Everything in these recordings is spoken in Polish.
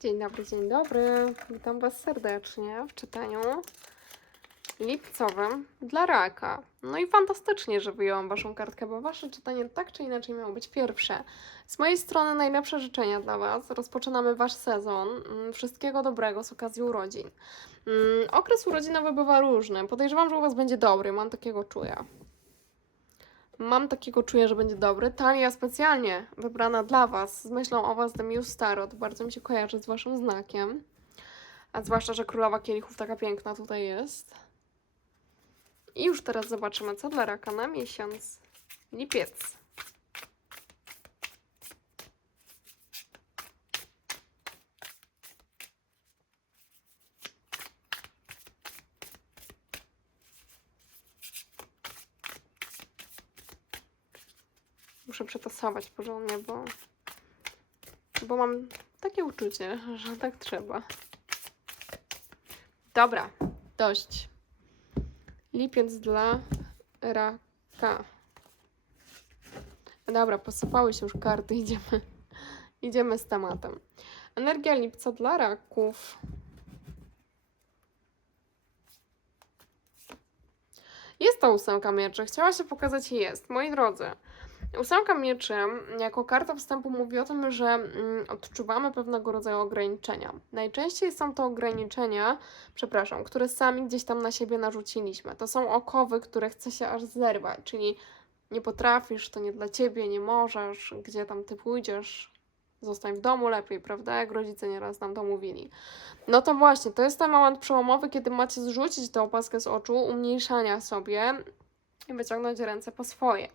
Dzień dobry, dzień dobry. Witam Was serdecznie w czytaniu lipcowym dla raka. No i fantastycznie, że wyjęłam Waszą kartkę, bo Wasze czytanie tak czy inaczej miało być pierwsze. Z mojej strony najlepsze życzenia dla Was. Rozpoczynamy Wasz sezon. Mm, Wszystkiego dobrego z okazji urodzin. Mm, Okres urodzinowy bywa różny. Podejrzewam, że u Was będzie dobry. Mam takiego czuja. Mam takiego czuję, że będzie dobry. Talia specjalnie wybrana dla Was, z myślą o Was, The Muse Tarot. Bardzo mi się kojarzy z Waszym znakiem. A zwłaszcza, że Królowa Kielichów taka piękna tutaj jest. I już teraz zobaczymy, co dla raka na miesiąc lipiec. Muszę przetasować porządnie, bo, bo mam takie uczucie, że tak trzeba. Dobra, dość. Lipiec dla raka. Dobra, posypały się już karty, idziemy, idziemy z tematem. Energia lipca dla raków. Jest ta ósemka mieczy. Chciała się pokazać i jest. Moi drodzy, ósemka mieczy jako karta wstępu mówi o tym, że mm, odczuwamy pewnego rodzaju ograniczenia. Najczęściej są to ograniczenia, przepraszam, które sami gdzieś tam na siebie narzuciliśmy. To są okowy, które chce się aż zerwać, czyli nie potrafisz, to nie dla ciebie, nie możesz, gdzie tam ty pójdziesz, zostań w domu lepiej, prawda? Jak rodzice nieraz nam to mówili. No to właśnie, to jest ten moment przełomowy, kiedy macie zrzucić tę opaskę z oczu, umniejszania sobie i wyciągnąć ręce po swoje.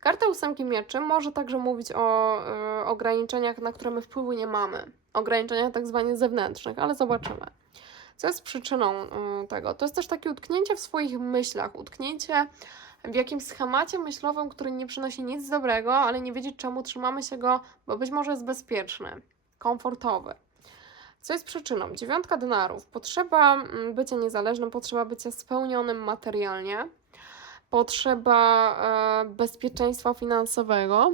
Karta ósemki mieczy może także mówić o y, ograniczeniach, na które my wpływu nie mamy. Ograniczeniach tak zwanych zewnętrznych, ale zobaczymy. Co jest przyczyną y, tego? To jest też takie utknięcie w swoich myślach, utknięcie w jakimś schemacie myślowym, który nie przynosi nic dobrego, ale nie wiedzieć czemu trzymamy się go, bo być może jest bezpieczny, komfortowy. Co jest przyczyną? Dziewiątka denarów. Potrzeba bycia niezależnym, potrzeba bycia spełnionym materialnie, potrzeba e, bezpieczeństwa finansowego.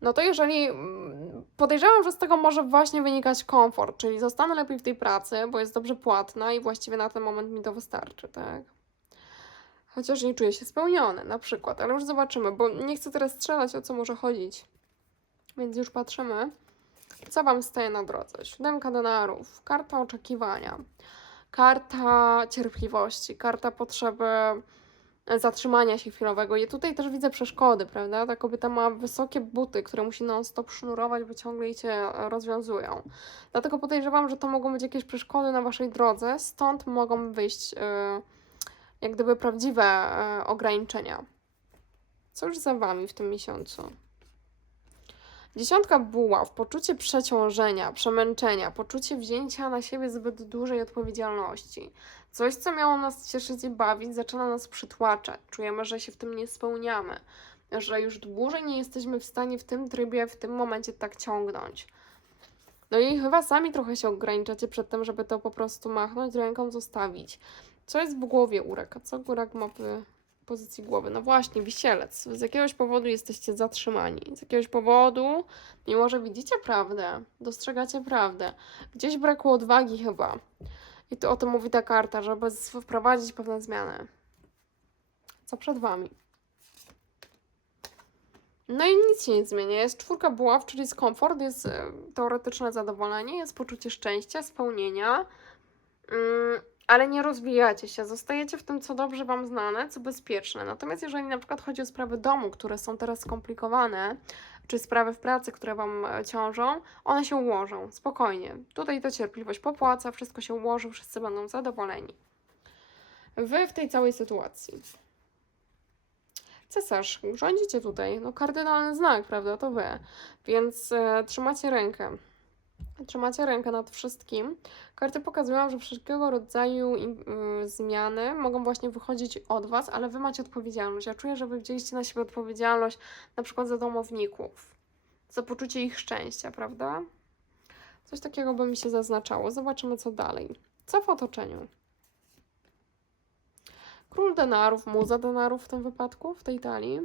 No to jeżeli mm, podejrzewam, że z tego może właśnie wynikać komfort, czyli zostanę lepiej w tej pracy, bo jest dobrze płatna i właściwie na ten moment mi to wystarczy, tak? Chociaż nie czuję się spełniony, na przykład, ale już zobaczymy, bo nie chcę teraz strzelać, o co może chodzić. Więc już patrzymy, co Wam staje na drodze. Siódemka denarów, karta oczekiwania, karta cierpliwości, karta potrzeby zatrzymania się chwilowego. I tutaj też widzę przeszkody, prawda? Ta kobieta ma wysokie buty, które musi non-stop sznurować, bo ciągle jej się rozwiązują. Dlatego podejrzewam, że to mogą być jakieś przeszkody na Waszej drodze, stąd mogą wyjść... Yy, jak gdyby prawdziwe e, ograniczenia. Już za wami w tym miesiącu? Dziesiątka buław, poczucie przeciążenia, przemęczenia, poczucie wzięcia na siebie zbyt dużej odpowiedzialności. Coś, co miało nas cieszyć i bawić, zaczyna nas przytłaczać. Czujemy, że się w tym nie spełniamy, że już dłużej nie jesteśmy w stanie w tym trybie, w tym momencie tak ciągnąć. No i chyba sami trochę się ograniczacie przed tym, żeby to po prostu machnąć ręką, zostawić. Co jest w głowie uraka? Co górak ma w pozycji głowy? No właśnie, wisielec. Z jakiegoś powodu jesteście zatrzymani. Z jakiegoś powodu, mimo że widzicie prawdę, dostrzegacie prawdę, gdzieś brakło odwagi chyba. I to o tym mówi ta karta, żeby wprowadzić pewne zmiany. Co przed wami? No i nic się nie zmienia. Jest czwórka buław, czyli jest komfort, jest e, teoretyczne zadowolenie, jest poczucie szczęścia, spełnienia. Mm, ale nie rozwijacie się, zostajecie w tym, co dobrze Wam znane, co bezpieczne. Natomiast jeżeli na przykład chodzi o sprawy domu, które są teraz skomplikowane, czy sprawy w pracy, które Wam e, ciążą, one się ułożą, spokojnie. Tutaj ta cierpliwość popłaca, wszystko się ułoży, wszyscy będą zadowoleni. Wy w tej całej sytuacji. Cesarz, rządzicie tutaj, no kardynalny znak, prawda, to Wy, więc e, trzymacie rękę. Trzymacie rękę nad wszystkim. Karty pokazują, że wszelkiego rodzaju y, zmiany mogą właśnie wychodzić od Was, ale Wy macie odpowiedzialność. Ja czuję, że Wy wzięliście na siebie odpowiedzialność na przykład za domowników, za poczucie ich szczęścia, prawda? Coś takiego by mi się zaznaczało. Zobaczymy, co dalej. Co w otoczeniu? Król denarów, muza denarów w tym wypadku, w tej talii.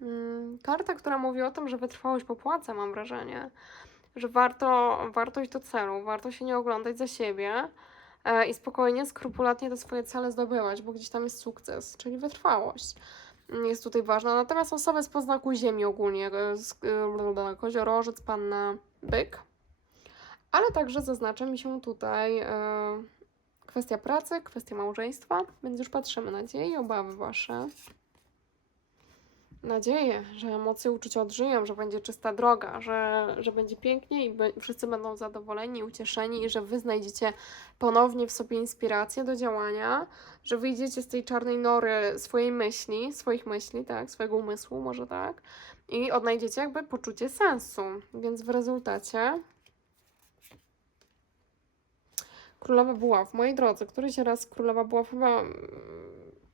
Mm, karta, która mówi o tym, że wytrwałość popłaca, mam wrażenie że warto, warto iść do celu, warto się nie oglądać za siebie e, i spokojnie, skrupulatnie te swoje cele zdobywać, bo gdzieś tam jest sukces, czyli wytrwałość jest tutaj ważna. Natomiast osoby z poznaku ziemi ogólnie, e, e, koziorożec, panna, byk, ale także zaznacza mi się tutaj kwestia pracy, kwestia małżeństwa, więc już patrzymy nadzieje i obawy wasze. Nadzieję, że emocje uczucia odżyją, że będzie czysta droga, że, że będzie pięknie i wszyscy będą zadowoleni, ucieszeni i że wy znajdziecie ponownie w sobie inspirację do działania, że wyjdziecie z tej czarnej nory swojej myśli, swoich myśli, tak, swojego umysłu, może tak, i odnajdziecie jakby poczucie sensu. Więc w rezultacie Królowa Buław. Moi drodzy, któryś raz Królowa Buław chyba mm,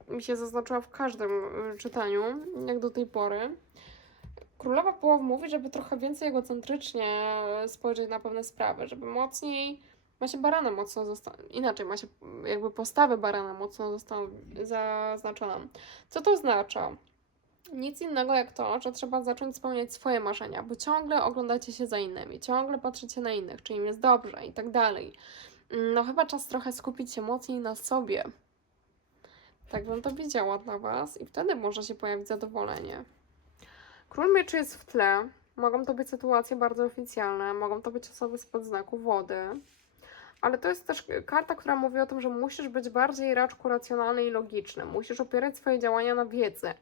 mi się zaznaczyła w każdym y, czytaniu, jak do tej pory. Królowa Buław mówi, żeby trochę więcej egocentrycznie spojrzeć na pewne sprawy, żeby mocniej, ma się barana mocno inaczej, ma się jakby postawę barana mocno została zaznaczona. Co to oznacza? Nic innego jak to, że trzeba zacząć spełniać swoje marzenia, bo ciągle oglądacie się za innymi, ciągle patrzycie na innych, czy im jest dobrze i tak dalej. No chyba czas trochę skupić się mocniej na sobie. Tak bym to widziała dla Was i wtedy może się pojawić zadowolenie. Król mieczy jest w tle. Mogą to być sytuacje bardzo oficjalne, mogą to być osoby spod znaku wody. Ale to jest też karta, która mówi o tym, że musisz być bardziej raczku racjonalny i logiczny. Musisz opierać swoje działania na wiedzy.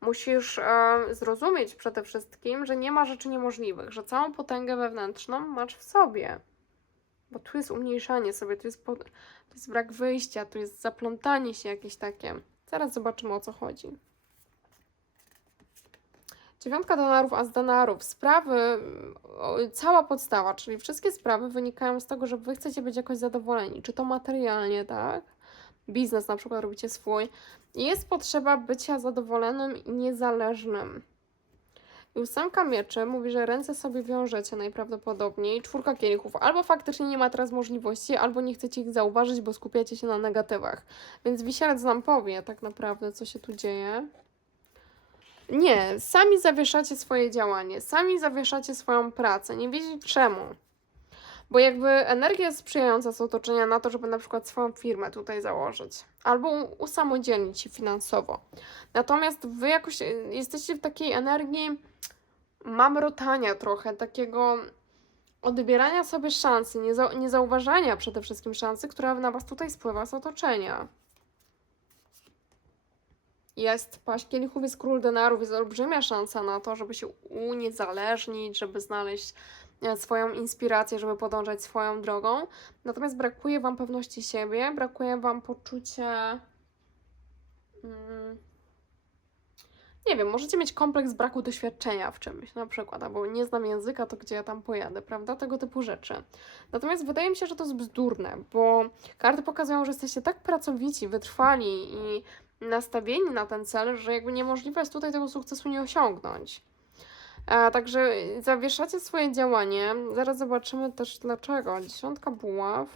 Musisz e, zrozumieć przede wszystkim, że nie ma rzeczy niemożliwych, że całą potęgę wewnętrzną masz w sobie. Bo tu jest umniejszanie sobie, tu jest, po, tu jest brak wyjścia, tu jest zaplątanie się jakieś takie. Zaraz zobaczymy o co chodzi. Dziewiątka denarów, a z denarów. Sprawy, cała podstawa, czyli wszystkie sprawy wynikają z tego, że wy chcecie być jakoś zadowoleni. Czy to materialnie, tak? Biznes na przykład robicie swój. Jest potrzeba bycia zadowolonym i niezależnym. I ósemka mieczy mówi, że ręce sobie wiążecie najprawdopodobniej. Czwórka kielichów. Albo faktycznie nie ma teraz możliwości, albo nie chcecie ich zauważyć, bo skupiacie się na negatywach. Więc wisielec nam powie tak naprawdę, co się tu dzieje. Nie, sami zawieszacie swoje działanie, sami zawieszacie swoją pracę. Nie wiecie czemu. Bo jakby energia sprzyjająca z otoczenia na to, żeby na przykład swoją firmę tutaj założyć. Albo usamodzielnić się finansowo. Natomiast wy jakoś jesteście w takiej energii mamrotania trochę, takiego odbierania sobie szansy, nieza, niezauważania przede wszystkim szansy, która na was tutaj spływa z otoczenia. Jest paść kielichów, jest król denarów, jest olbrzymia szansa na to, żeby się uniezależnić, żeby znaleźć swoją inspirację, żeby podążać swoją drogą. Natomiast brakuje Wam pewności siebie, brakuje Wam poczucia. Hmm, nie wiem, możecie mieć kompleks braku doświadczenia w czymś, na przykład, albo nie znam języka, to gdzie ja tam pojadę, prawda? Tego typu rzeczy. Natomiast wydaje mi się, że to jest bzdurne, bo karty pokazują, że jesteście tak pracowici, wytrwali i nastawieni na ten cel, że jakby niemożliwe jest tutaj tego sukcesu nie osiągnąć. A, także zawieszacie swoje działanie. Zaraz zobaczymy też dlaczego. Dziesiątka buław.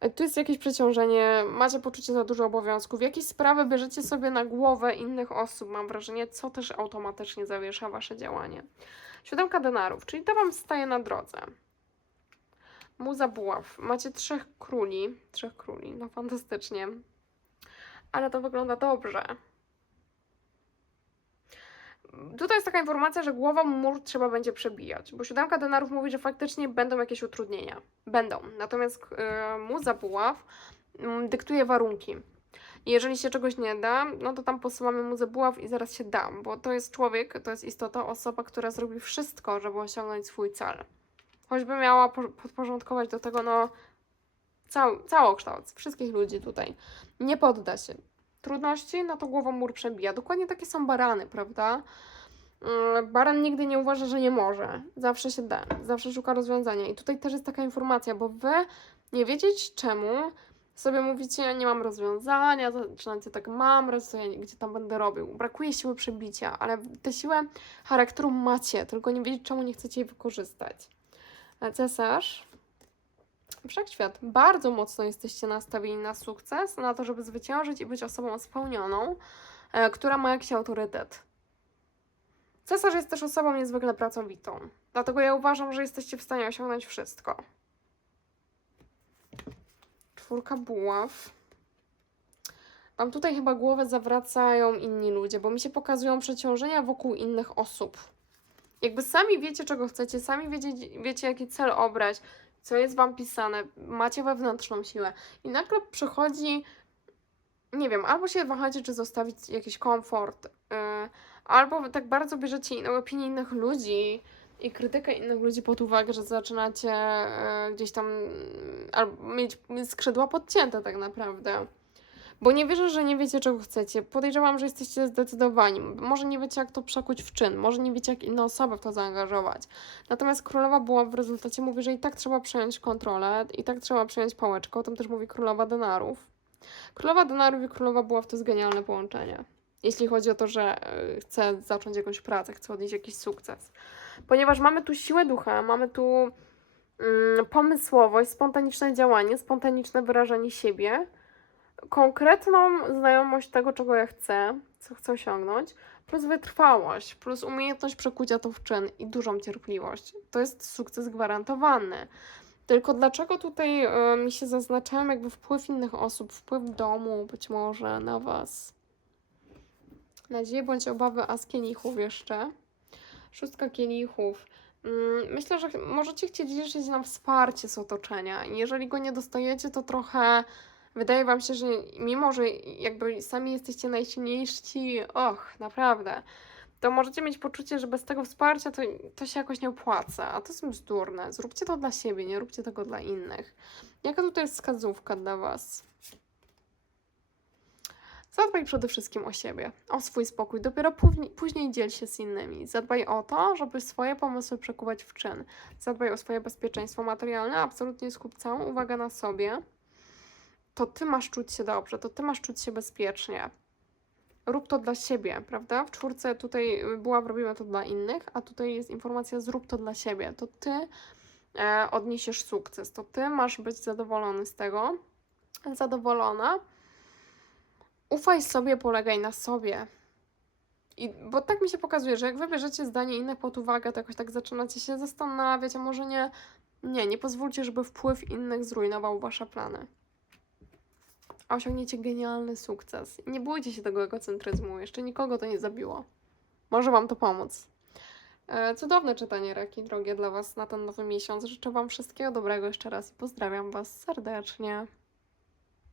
E, tu jest jakieś przeciążenie, macie poczucie za dużo obowiązków, jakieś sprawy bierzecie sobie na głowę innych osób, mam wrażenie, co też automatycznie zawiesza wasze działanie. Siódemka denarów, czyli to wam staje na drodze. Muza buław. Macie trzech króli. Trzech króli, no fantastycznie ale to wygląda dobrze. Tutaj jest taka informacja, że głową mur trzeba będzie przebijać, bo siódemka denarów mówi, że faktycznie będą jakieś utrudnienia. Będą. Natomiast yy, muza buław yy, dyktuje warunki. Jeżeli się czegoś nie da, no to tam posyłamy muzę buław i zaraz się da, bo to jest człowiek, to jest istota, osoba, która zrobi wszystko, żeby osiągnąć swój cel. Choćby miała podporządkować do tego, no, Cał, całokształt wszystkich ludzi tutaj. Nie podda się. Trudności, no to głową mur przebija. Dokładnie takie są barany, prawda? Mm, baran nigdy nie uważa, że nie może. Zawsze się da, zawsze szuka rozwiązania. I tutaj też jest taka informacja, bo wy nie wiedzieć czemu sobie mówicie, nie mam rozwiązania, zaczynacie tak, mam rozwiązanie, gdzie tam będę robił. Brakuje siły przebicia, ale tę siłę charakteru macie, tylko nie wiedzieć czemu nie chcecie jej wykorzystać. Cesarz wszechświat. Bardzo mocno jesteście nastawieni na sukces, na to, żeby zwyciężyć i być osobą spełnioną, e, która ma jakiś autorytet. Cesarz jest też osobą niezwykle pracowitą. Dlatego ja uważam, że jesteście w stanie osiągnąć wszystko. Czwórka buław. Wam tutaj chyba głowę zawracają inni ludzie, bo mi się pokazują przeciążenia wokół innych osób. Jakby sami wiecie, czego chcecie, sami wiecie, wiecie jaki cel obrać, co jest wam pisane, macie wewnętrzną siłę. I nagle przychodzi, nie wiem, albo się wahacie, czy zostawić jakiś komfort, yy, albo tak bardzo bierzecie in- opinię innych ludzi i krytykę innych ludzi pod uwagę, że zaczynacie yy, gdzieś tam albo mieć skrzydła podcięte tak naprawdę. Bo nie wierzę, że nie wiecie, czego chcecie. Podejrzewam, że jesteście zdecydowani. Może nie wiecie, jak to przekuć w czyn. Może nie wiecie, jak inne osoby w to zaangażować. Natomiast królowa była w rezultacie mówi, że i tak trzeba przejąć kontrolę, i tak trzeba przejąć pałeczkę. O tym też mówi królowa denarów. Królowa denarów i królowa była to jest genialne połączenie. Jeśli chodzi o to, że y, chce zacząć jakąś pracę, chce odnieść jakiś sukces. Ponieważ mamy tu siłę ducha, mamy tu mm, pomysłowość, spontaniczne działanie, spontaniczne wyrażanie siebie konkretną znajomość tego, czego ja chcę, co chcę osiągnąć, plus wytrwałość, plus umiejętność przekucia to w czyn i dużą cierpliwość. To jest sukces gwarantowany. Tylko dlaczego tutaj mi się zaznaczają jakby wpływ innych osób, wpływ domu być może na was? Nadzieje bądź obawy, a z kielichów jeszcze. Szóstka kielichów. Mm, Myślę, że możecie chcieć liczyć na wsparcie z otoczenia. Jeżeli go nie dostajecie, to trochę wydaje wam się, że mimo, że jakby sami jesteście najsilniejsi, och, naprawdę, to możecie mieć poczucie, że bez tego wsparcia to, to się jakoś nie opłaca, a to jest bzdurne. Zróbcie to dla siebie, nie róbcie tego dla innych. Jaka tutaj jest wskazówka dla was? Zadbaj przede wszystkim o siebie, o swój spokój. Dopiero później, później dziel się z innymi. Zadbaj o to, żeby swoje pomysły przekuwać w czyn. Zadbaj o swoje bezpieczeństwo materialne, absolutnie skup całą uwagę na sobie to ty masz czuć się dobrze, to ty masz czuć się bezpiecznie. Rób to dla siebie, prawda? W czwórce tutaj była, robimy to dla innych, a tutaj jest informacja, zrób to dla siebie. To ty e, odniesiesz sukces, to ty masz być zadowolony z tego, zadowolona. Ufaj sobie, polegaj na sobie. I, bo tak mi się pokazuje, że jak wy bierzecie zdanie innych pod uwagę, to jakoś tak zaczynacie się zastanawiać, a może nie, nie, nie pozwólcie, żeby wpływ innych zrujnował wasze plany osiągniecie genialny sukces. Nie bójcie się tego egocentryzmu, jeszcze nikogo to nie zabiło. Może Wam to pomóc. E, Cudowne czytanie Raki, drogie dla Was na ten nowy miesiąc. Życzę Wam wszystkiego dobrego jeszcze raz i pozdrawiam Was serdecznie.